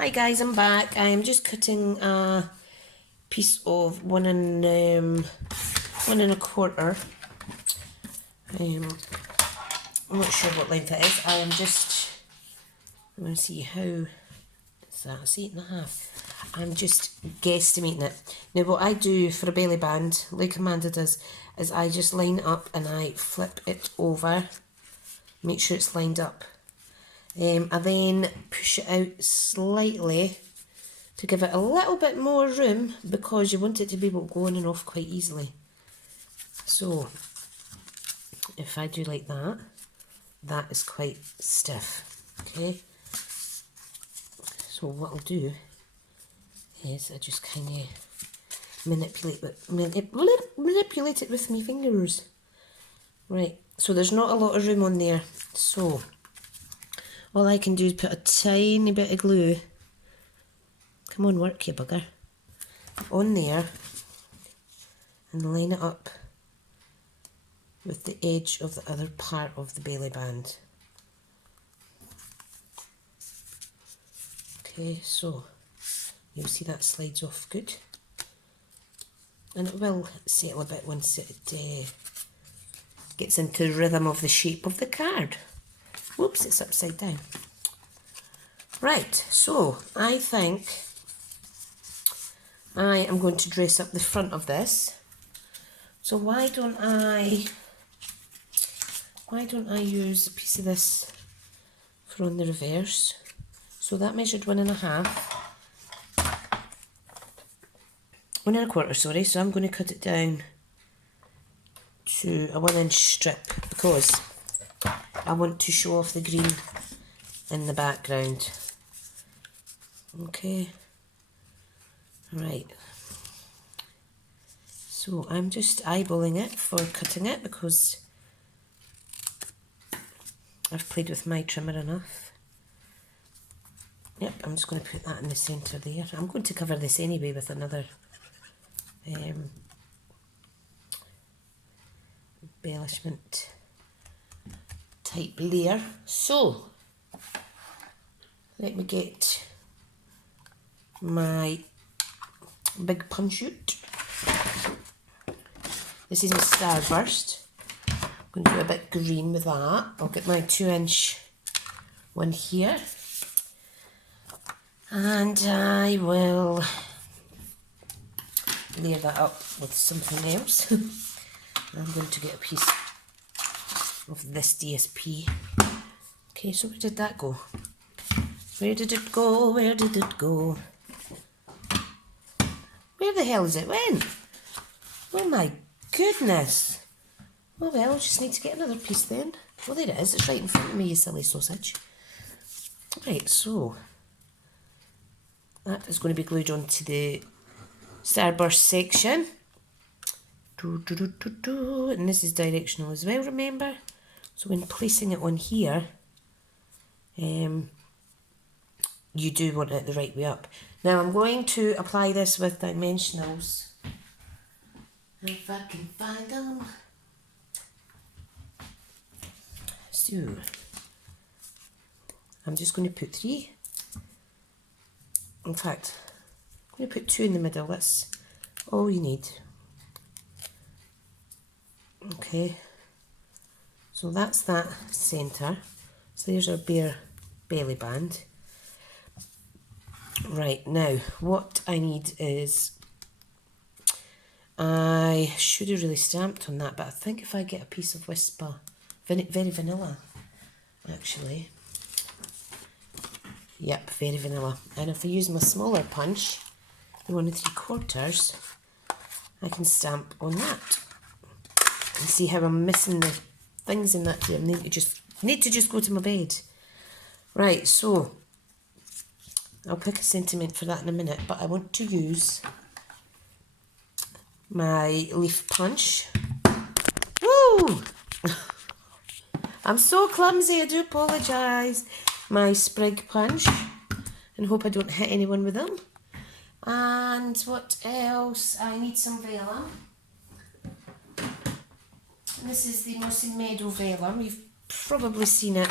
Hi guys, I'm back. I'm just cutting a piece of 1 1/4. I'm not sure what length it is. I'm going to see how is that. It's 8.5. I'm just guesstimating it. Now what I do for a belly band, like Amanda does, is I just line it up and I flip it over, make sure it's lined up. I then push it out slightly to give it a little bit more room because you want it to be able to go on and off quite easily. So if I do like that, that is quite stiff. Okay. So what I'll do is I just kind of manipulate it with my fingers. Right. So there's not a lot of room on there. So all I can do is put a tiny bit of glue, come on work you bugger, on there and line it up with the edge of the other part of the belly band. Okay, so you'll see that slides off good. And it will settle a bit once it gets into the rhythm of the shape of the card. Whoops, it's upside down. Right, so I think I am going to dress up the front of this. So why don't I use a piece of this for on the reverse. So that measured 1.5. 1.25, sorry, so I'm going to cut it down to a 1-inch strip because I want to show off the green in the background. Okay, right, so I'm just eyeballing it for cutting it because I've played with my trimmer enough. Yep, I'm just going to put that in the centre there. I'm going to cover this anyway with another embellishment type layer. So let me get my big punch out. This is my Starburst. I'm going to do a bit green with that. I'll get my 2-inch one here and I will layer that up with something else. I'm going to get a piece of this DSP. Okay, so where did that go? Where did it go? Where did it go? Where the hell is it went? Oh my goodness. Oh well, I just need to get another piece then. Well, there it is. It's right in front of me, you silly sausage. Right, so that is going to be glued onto the Starburst section. And this is directional as well, remember? So when placing it on here, you do want it the right way up. Now I'm going to apply this with dimensionals. If I can find them. So, I'm just going to put 3. In fact, I'm going to put 2 in the middle. That's all you need. Okay, so that's that centre. So there's our bare belly band. Right, now what I need is, I should have really stamped on that, but I think if I get a piece of Whisper, very vanilla actually. Yep, very vanilla. And if I use my smaller punch, the 1 3/4, I can stamp on that. And see how I'm missing the things in that here. I need to just go to my bed. Right, so I'll pick a sentiment for that in a minute, but I want to use my leaf punch. Woo! I'm so clumsy, I do apologise. My sprig punch, and hope I don't hit anyone with them. And what else? I need some vellum. This is the Mossy Meadow vellum. You've probably seen it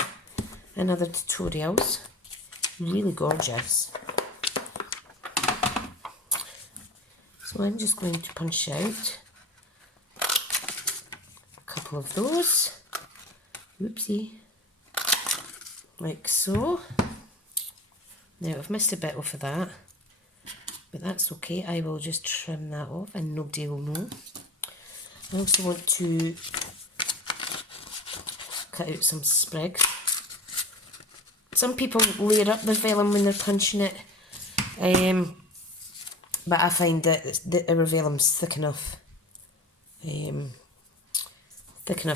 in other tutorials. Really gorgeous. So I'm just going to punch out a couple of those. Whoopsie. Like so. Now I've missed a bit off of that, but that's okay. I will just trim that off and nobody will know. I also want to cut out some sprigs. Some people layer up the vellum when they're punching it, but I find that our vellum's thick enough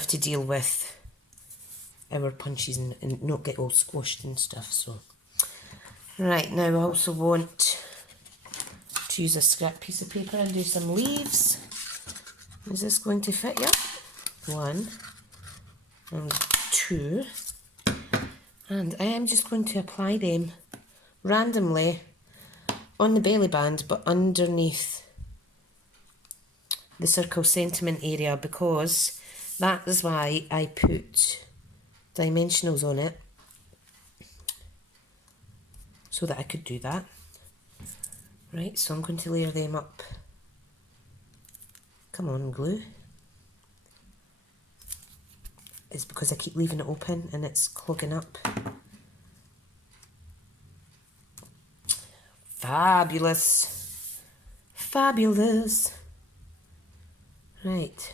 to deal with our punches and not get all squashed and stuff. So, right, now I also want to use a scrap piece of paper and do some leaves. Is this going to fit? Yep. 1 and 2. And I am just going to apply them randomly on the belly band, but underneath the circle sentiment area, because that is why I put dimensionals on it, so that I could do that. Right, so I'm going to layer them up. Come on, glue. It's because I keep leaving it open and it's clogging up. Fabulous. Fabulous. Right.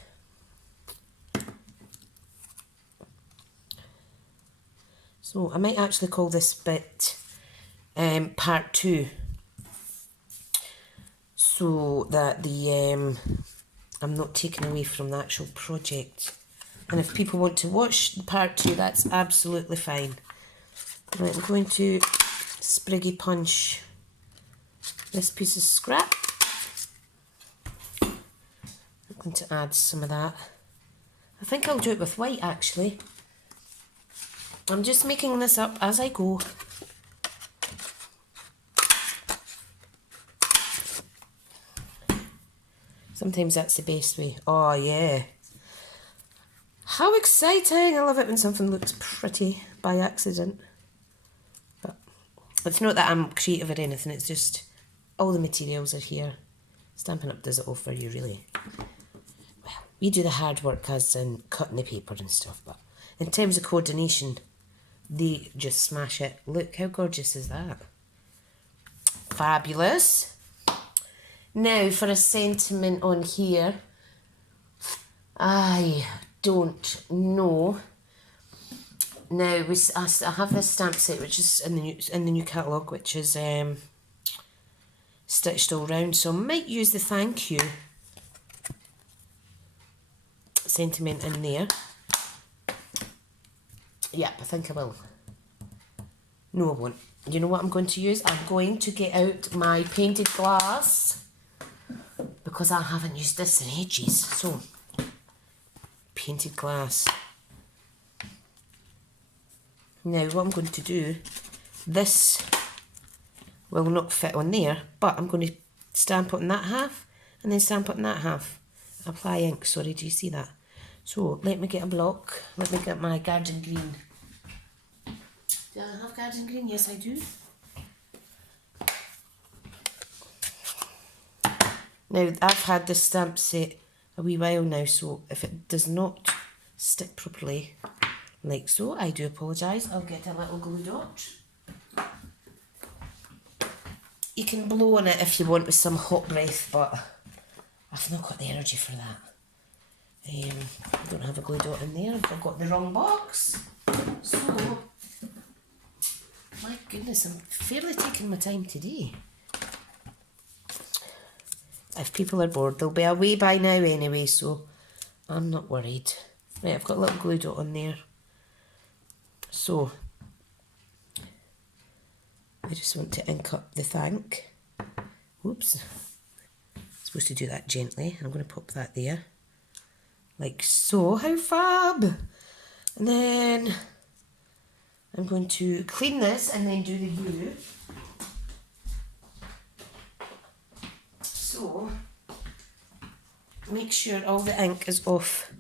So I might actually call this bit part 2, so that the I'm not taken away from the actual project. And if people want to watch the part 2, that's absolutely fine. Right, I'm going to spriggy punch this piece of scrap. I'm going to add some of that. I think I'll do it with white actually. I'm just making this up as I go. Sometimes that's the best way. Oh yeah. How exciting! I love it when something looks pretty by accident. But it's not that I'm creative or anything, it's just all the materials are here. Stampin' Up does it all for you, really. Well, we do the hard work as in cutting the paper and stuff, but in terms of coordination, they just smash it. Look, how gorgeous is that? Fabulous. Now for a sentiment on here, I don't know. Now I have this stamp set which is in the new catalogue, which is stitched all round, so I might use the thank you sentiment in there. Yep, I think I will. No, I won't. You know what I'm going to use? I'm going to get out my painted glass, because I haven't used this in ages. So, painted glass. Now what I'm going to do, this will not fit on there, but I'm going to stamp it on that half and then stamp it on that half. Apply ink, sorry, do you see that? So let me get a block, let me get my garden green. Do I have garden green? Yes I do. Now I've had this stamp set a wee while now, so if it does not stick properly like so, I do apologise. I'll get a little glue dot. You can blow on it if you want with some hot breath, but I've not got the energy for that. I don't have a glue dot in there. I've got the wrong box. So, my goodness, I'm fairly taking my time today. If people are bored, they'll be away by now anyway, so I'm not worried. Right, I've got a little glue dot on there. So, I just want to ink up the thank. Whoops. I'm supposed to do that gently. I'm going to pop that there. Like so. How fab! And then I'm going to clean this and then do the glue. So, make sure all the ink is off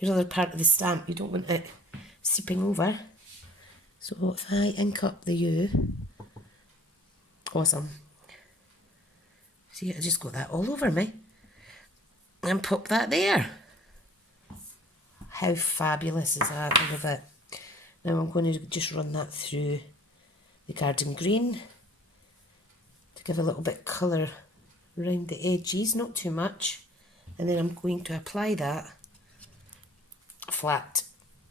your other part of the stamp. You don't want it seeping over. So if I ink up the U, awesome. See, I just got that all over me. And pop that there. How fabulous is that? I love it. Now I'm going to just run that through the garden green to give a little bit of colour around the edges, not too much. And then I'm going to apply that flat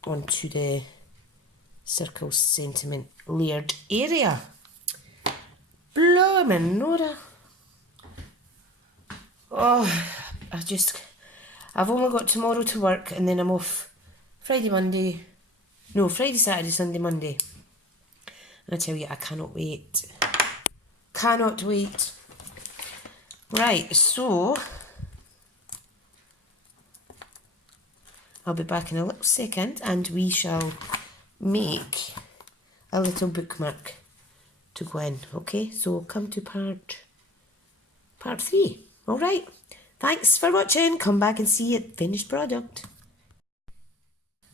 onto the circle sentiment layered area. Bloomin' Nora. Oh, I've only got tomorrow to work and then I'm off Friday, Saturday, Sunday, Monday. And I tell you, I cannot wait. Cannot wait. Right, so I'll be back in a little second and we shall make a little bookmark to go in. Okay, so come to part 3. All right. Thanks for watching. Come back and see it finished product.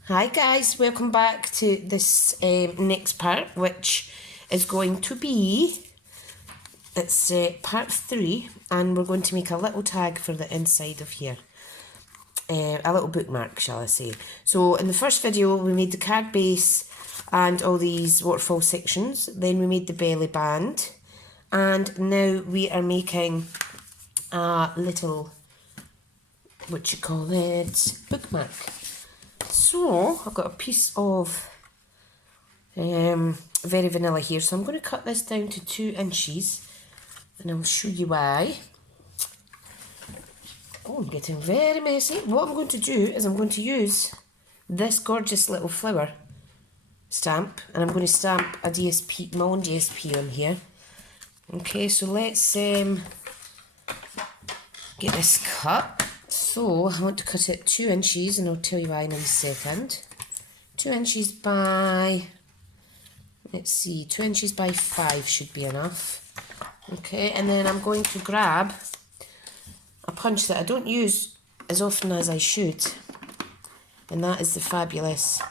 Hi guys, welcome back to this next part, which is going to be, it's part 3, and we're going to make a little tag for the inside of here. A little bookmark, shall I say. So in the first video we made the card base and all these waterfall sections, then we made the belly band, and now we are making a little, bookmark. So I've got a piece of very vanilla here, so I'm going to cut this down to 2 inches and I'll show you why. Oh, I'm getting very messy. What I'm going to do is I'm going to use this gorgeous little flower stamp, and I'm going to stamp a DSP, my own DSP on here. Okay, so let's get this cut. So I want to cut it 2 inches, and I'll tell you why in a second. 2 inches by, let's see, 2 inches by 5 should be enough. Okay, and then I'm going to grab a punch that I don't use as often as I should, and that is the fabulous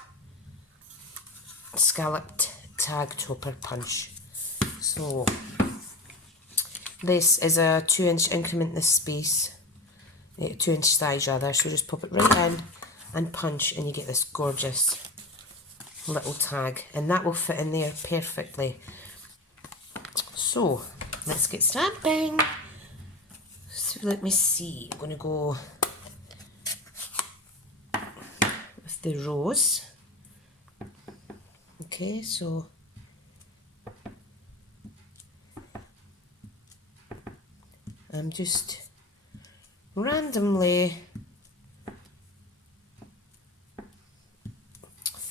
scalloped tag topper punch. So this is a 2-inch increment, this space, 2-inch size rather, so just pop it right in and punch and you get this gorgeous little tag, and that will fit in there perfectly. So let's get stamping. So let me see, I'm going to go with the rose. Okay, so I'm just randomly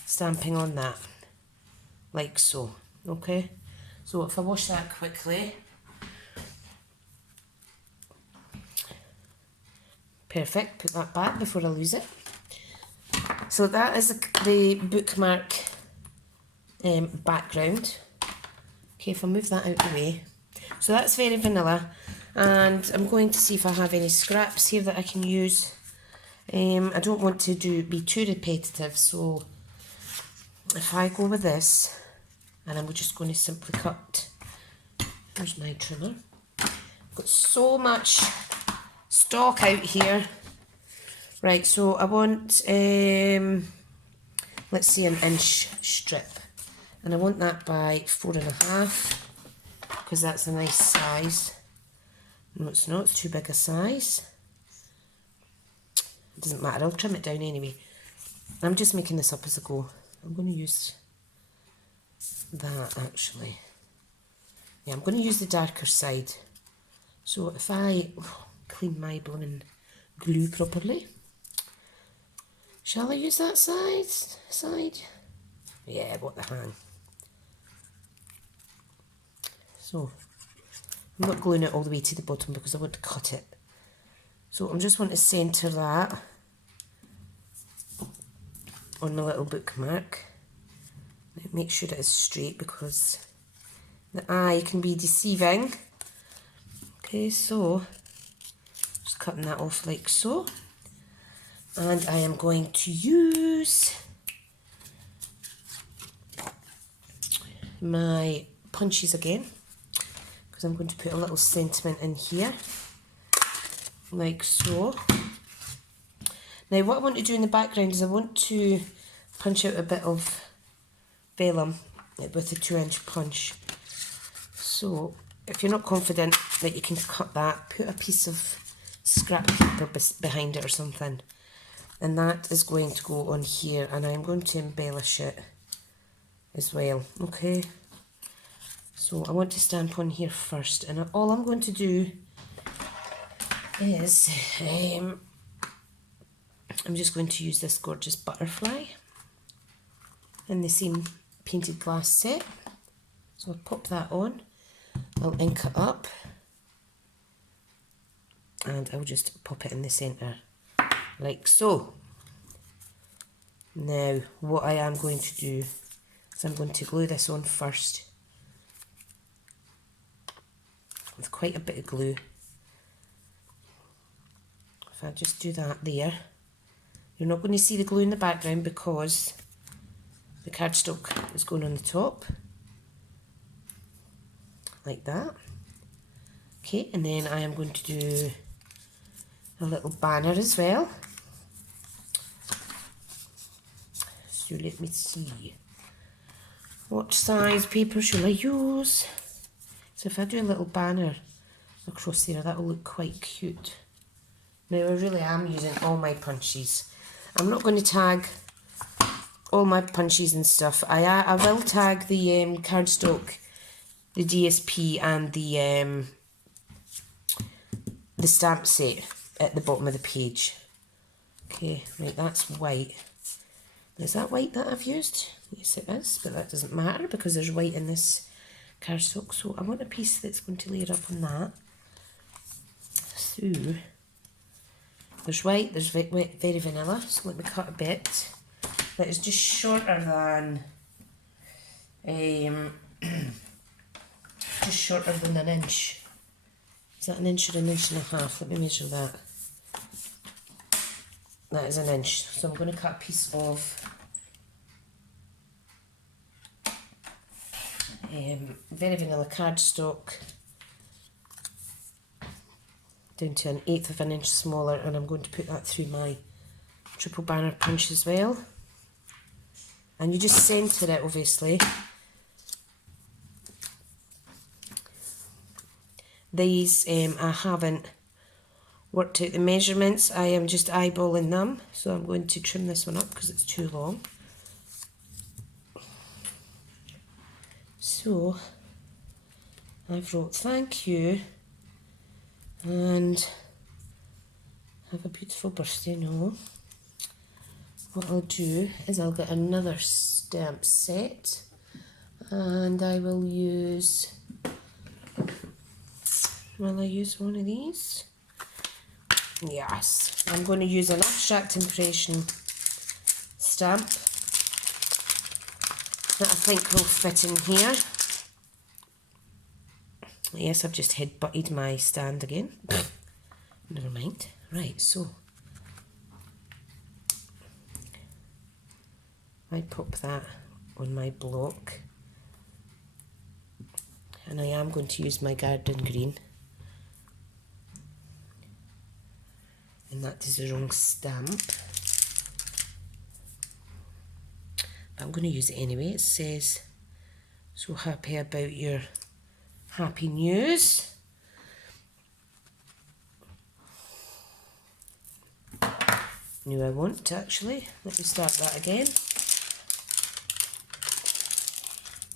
stamping on that, like so. Okay, so if I wash that quickly, perfect, put that back before I lose it. So that is the bookmark background. Okay, if I move that out the way, so that's very vanilla, and I'm going to see if I have any scraps here that I can use. I don't want to be too repetitive, so if I go with this, and I'm just going to simply cut, here's my trimmer. I've got so much stock out here. Right, so I want, let's say an inch strip, and I want that by 4.5, because that's a nice size. No, it's not, it's too big a size. It doesn't matter, I'll trim it down anyway. I'm just making this up as I go. I'm going to use that actually. Yeah, I'm going to use the darker side. So if I clean my blooming glue properly, shall I use that side? Yeah, what the hang. So I'm not gluing it all the way to the bottom because I want to cut it. So I'm just want to centre that on my little bookmark. Make sure it is straight because the eye can be deceiving. Okay, so just cutting that off like so. And I am going to use my punches again, because I'm going to put a little sentiment in here. like so. Now what I want to do in the background is I want to punch out a bit of vellum with a 2-inch punch. So if you're not confident that you can cut that, put a piece of scrap paper behind it or something. And that is going to go on here, and I'm going to embellish it as well, okay? So I want to stamp on here first, and all I'm going to do is I'm just going to use this gorgeous butterfly in the same painted glass set. So I'll pop that on, I'll ink it up, and I'll just pop it in the centre, like so. Now what I am going to do is I'm going to glue this on first with quite a bit of glue. If I just do that there, you're not going to see the glue in the background because the cardstock is going on the top, like that. Okay, and then I am going to do a little banner as well. So let me see, what size paper shall I use? So if I do a little banner across there, that will look quite cute. Now I really am using all my punches. I'm not going to tag all my punches and stuff. I will tag the cardstock, the DSP and the stamp set at the bottom of the page. Okay, right, that's white. Is that white that I've used? Yes it is, but that doesn't matter because there's white in this cardstock. So I want a piece that's going to layer up on that. So there's white, there's very vanilla, so let me cut a bit that is just shorter than just shorter than an inch. Is that an inch or an inch and a half? Let me measure that. That is an inch. So I'm going to cut a piece of very vanilla cardstock down to 1/8 of an inch smaller, and I'm going to put that through my triple banner punch as well. And you just centre it, obviously. These I haven't worked out the measurements, I am just eyeballing them, so I'm going to trim this one up because it's too long. So I've wrote thank you and have a beautiful birthday. No, what I'll do is I'll get another stamp set and I will use, will I use one of these? Yes, I'm going to use an abstract impression stamp that I think will fit in here. Yes, I've just head-butted my stand again. Never mind. Right, so I pop that on my block, and I am going to use my garden green, and that is the wrong stamp. I'm going to use it anyway. It says, so happy about your happy news. No, I won't actually. Let me start that again.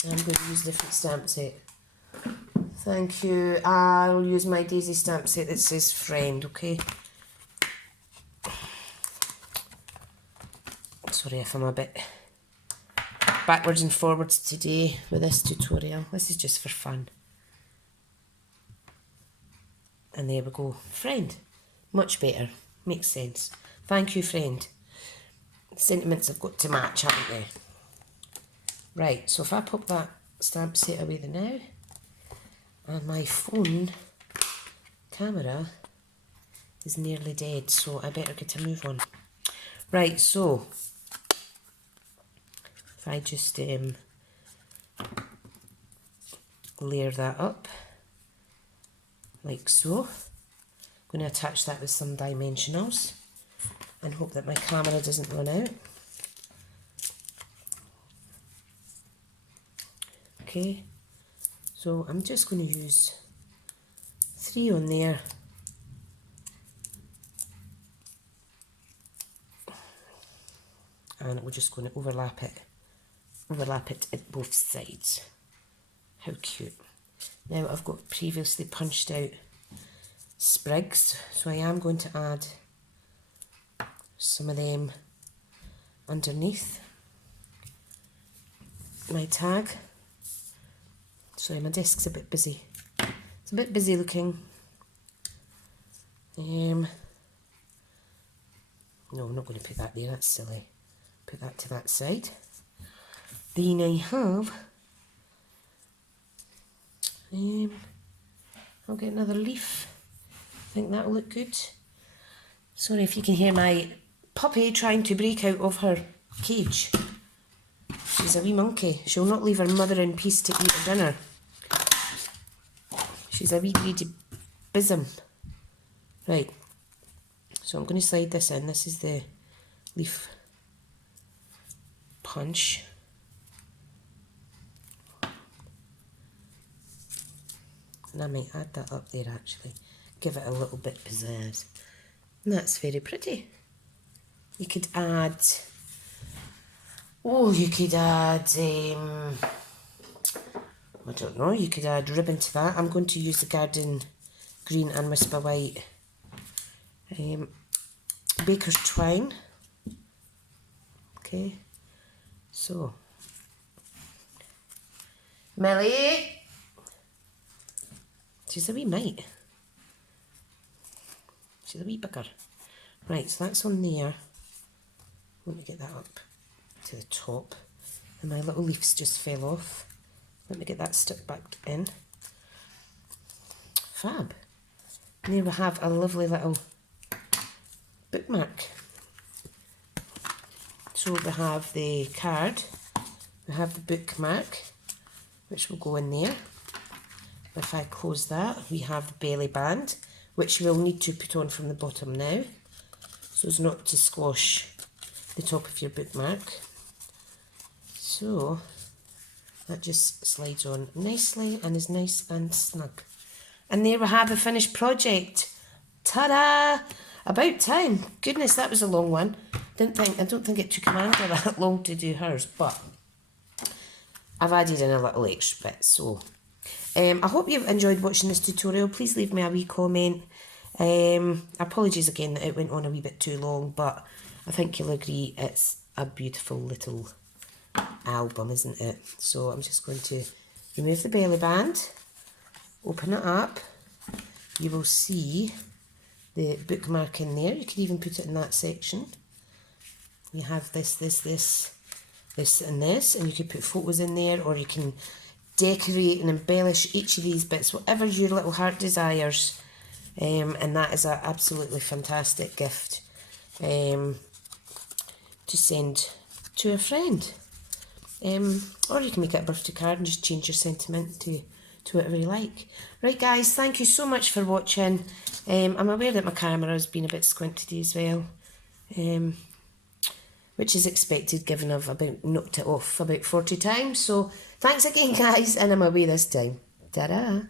I'm going to use a different stamp set. Thank you. I'll use my daisy stamp set that says friend, okay? Sorry if I'm a bit backwards and forwards today with this tutorial. This is just for fun. And there we go. Friend. Much better. Makes sense. Thank you, friend. Sentiments have got to match, haven't they? Right, so if I pop that stamp set away the now, and my phone camera is nearly dead, so I better get a move on. Right, so if I just layer that up like so, I'm going to attach that with some dimensionals and hope that my camera doesn't run out. Okay, so I'm just going to use 3 on there. And we're just going to overlap it at both sides. How cute. Now I've got previously punched out sprigs, so I am going to add some of them underneath my tag. Sorry, my desk's a bit busy. It's a bit busy looking. No, I'm not going to put that there, that's silly. Put that to that side. Then I have, I'll get another leaf. I think that'll look good. Sorry if you can hear my puppy trying to break out of her cage. She's a wee monkey. She'll not leave her mother in peace to eat her dinner. She's a wee greedy bism. Right, so I'm going to slide this in. This is the leaf punch. And I might add that up there actually. Give it a little bit pizzazz. And that's very pretty. You could add, you could add, I don't know, you could add ribbon to that. I'm going to use the Garden Green and Whisper White baker's twine. Okay, so Millie, she's a wee mite. She's a wee bugger. Right, so that's on there. I want to get that up to the top. And my little leaves just fell off. Let me get that stuck back in. Fab. And here we have a lovely little bookmark. So we have the card, we have the bookmark, which will go in there. If I close that, we have the belly band, which we'll need to put on from the bottom now, so as not to squash the top of your bookmark. So that just slides on nicely and is nice and snug. And there we have the finished project. Ta-da! About time. Goodness, that was a long one. I don't think it took Amanda that long to do hers, but I've added in a little extra bit. So I hope you've enjoyed watching this tutorial. Please leave me a wee comment. Apologies again that it went on a wee bit too long, but I think you'll agree it's a beautiful little album, isn't it? So I'm just going to remove the belly band, open it up. You will see the bookmark in there. You could even put it in that section. You have this, and this, and you could put photos in there, or you can decorate and embellish each of these bits, whatever your little heart desires. And that is an absolutely fantastic gift to send to a friend. Or you can make it a birthday card and just change your sentiment to whatever you like. Right guys, thank you so much for watching. I'm aware that my camera has been a bit squinty as well, which is expected given I've about knocked it off about 40 times. So thanks again guys, and I'm away this time. Ta-da!